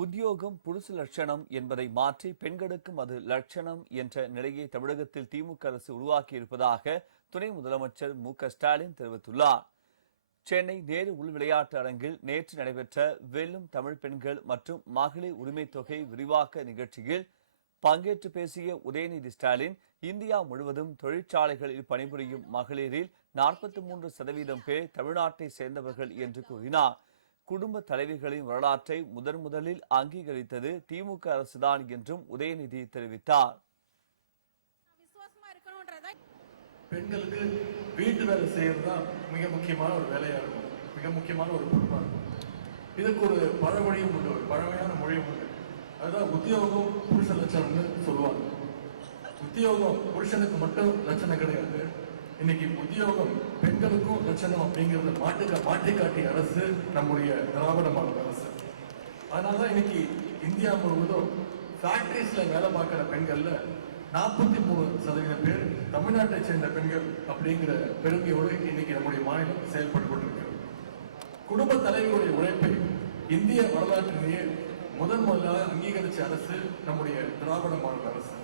உத்தியோகம் புருஷ லட்சணம் என்பதை மாற்றி பெண்களுக்கும் அது லட்சணம் என்ற நிலையை தமிழகத்தில் திமுக அரசு உருவாக்கியிருப்பதாக துணை முதலமைச்சர் மு.க.ஸ்டாலின் தெரிவித்துள்ளார். சென்னை நேரு உள் விளையாட்டு அரங்கில் நேற்று நடைபெற்ற வெல்லும் தமிழ் பெண்கள் மற்றும் மகளிர் உரிமை தொகை விரிவாக்க நிகழ்ச்சியில் பங்கேற்று பேசிய உதயநிதி ஸ்டாலின், இந்தியா முழுவதும் தொழிற்சாலைகளில் பணிபுரியும் மகளிரில் 43% பேர் தமிழ்நாட்டை சேர்ந்தவர்கள் என்று கூறினார். குடும்ப தலைவிகளின் வரலாற்றை முதலில் அங்கீகரித்தது திமுக அரசுதான் என்றும் உதயநிதி தெரிவித்தார். பெண்களுக்கு வீட்டு வேலை செய்யறதுதான் மிக முக்கியமான ஒரு வேலையா இருக்கும், மிக முக்கியமான ஒரு பொறுப்பா இருக்கும். இதுக்கு ஒரு பழமொழியும் உண்டு, ஒரு பழமையான மொழியும் உண்டு. அதுதான் உத்தியோகம் புருஷ லட்சணம்னு சொல்லுவாங்க. உத்தியோகம் புருஷனுக்கு மட்டும் லட்சணம் கிடையாது. இன்னைக்கு உத்தியோகம் பெண்களுக்கும் லட்சணம் அப்படிங்கறத மாற்றி காட்டிய அரசு நம்முடைய திராவிட மாடல் அரசு. அதனாலதான் இன்னைக்கு இந்தியா முழுவதும் ஃபேக்டரிஸ்ல வேலை பார்க்கிற பெண்கள்ல 43% பேர் தமிழ்நாட்டை சேர்ந்த பெண்கள் அப்படிங்கிற பெருமையோடு இன்னைக்கு நம்முடைய மாநிலம் செயல்பட்டு கொண்டிருக்கிறது. குடும்ப தலைவருடைய உழைப்பை இந்திய வரலாற்றிலேயே முதலாக அங்கீகரிச்ச அரசு நம்முடைய திராவிட மாடல் அரசு.